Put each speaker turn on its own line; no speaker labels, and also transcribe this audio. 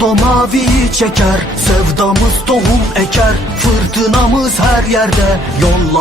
Bordo maviyi çeker Sevdamız tohum eker Fırtınamız her yerde Yolla